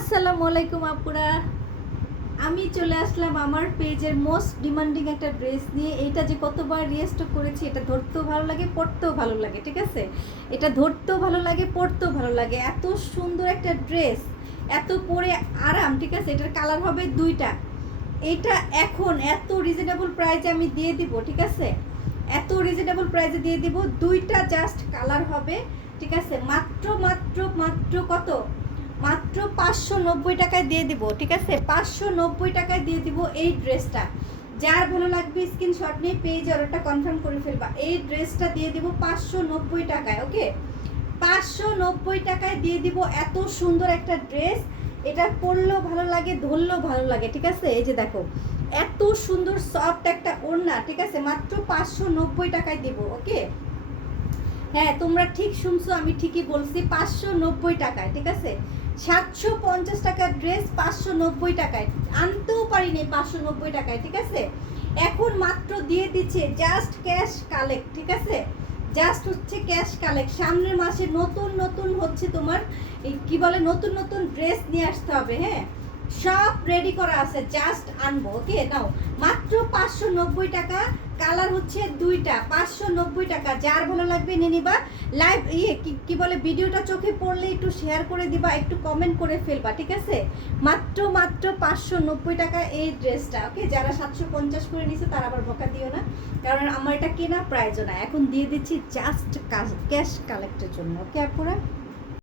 আসসালামু আলাইকুম আপুরা, আমি চলে আসলাম আমার পেজের মোস্ট ডিমান্ডিং একটা ড্রেস নিয়ে। এইটা যে কতবার রিস্টক করেছি, এটা ধরতেও ভালো লাগে, পরতেও ভালো লাগে, ঠিক আছে? এটা ধরতেও ভালো লাগে, পরতেও ভালো লাগে। এত সুন্দর একটা ড্রেস, এত পরে আরাম, ঠিক আছে? এটার কালার হবে দুইটা। এটা এখন এত রিজনেবল প্রাইসে আমি দিয়ে দিব, ঠিক আছে? এত রিজনেবল প্রাইসে দিয়ে দিব, দুইটা জাস্ট কালার হবে, ঠিক আছে? মাত্র মাত্র মাত্র কত? মাত্র 590 টাকায় দিয়ে দিব, ঠিক আছে? 590 টাকায় দিয়ে দিব এই ড্রেসটা। যার ভালো লাগবে স্ক্রিনশট নিয়ে পেজ অর্ডারটা কনফার্ম করে ফেলবা। এই ড্রেসটা দিয়ে দিব 590 টাকায়, ওকে? 590 টাকায় দিয়ে দিব এত সুন্দর একটা ড্রেস। এটা পরলেও ভালো লাগে, ধরলেও ভালো লাগে, ঠিক আছে? এই যে দেখো, এত সুন্দর সফট একটা ওড়না, ঠিক আছে? মাত্র 590 টাকায় দিব, ওকে? হ্যাঁ, তোমরা ঠিক শুনছো, আমি ঠিকই বলছি, 590 টাকায়, ঠিক আছে? 750 টাকার ড্রেস 590 টাকায় আনতেও পারিনি, 590 টাকায়, ঠিক আছে? এখন মাত্র দিয়ে দিচ্ছে জাস্ট ক্যাশ কালেক্ট, ঠিক আছে? জাস্ট হচ্ছে ক্যাশ কালেক্ট। সামনের মাসে নতুন নতুন হচ্ছে তোমার কি বলে, নতুন নতুন ড্রেস নিয়ে আসতে হবে, হ্যাঁ? সব রেডি করা আছে, জাস্ট আনবো, ওকে? নাও, মাত্র 590 টাকা। কালার হচ্ছে দুইটা, 590 টাকা। যার ভালো লাগবে নিয়ে নিবা। লাইভ কি বলে, ভিডিওটা চোখে পড়লে একটু শেয়ার করে দিবা, একটু কমেন্ট করে ফেলবা, ঠিক আছে? মাত্র মাত্র 590 টাকা এই ড্রেসটা, ওকে? যারা 750 করে নিছে তারা আবার বকা দিও না, কারণ আমার এটা কেনা প্রাইজও না। এখন দিয়ে দিচ্ছি জাস্ট ক্যাশ কালেক্টের জন্য, ওকে আপুরা?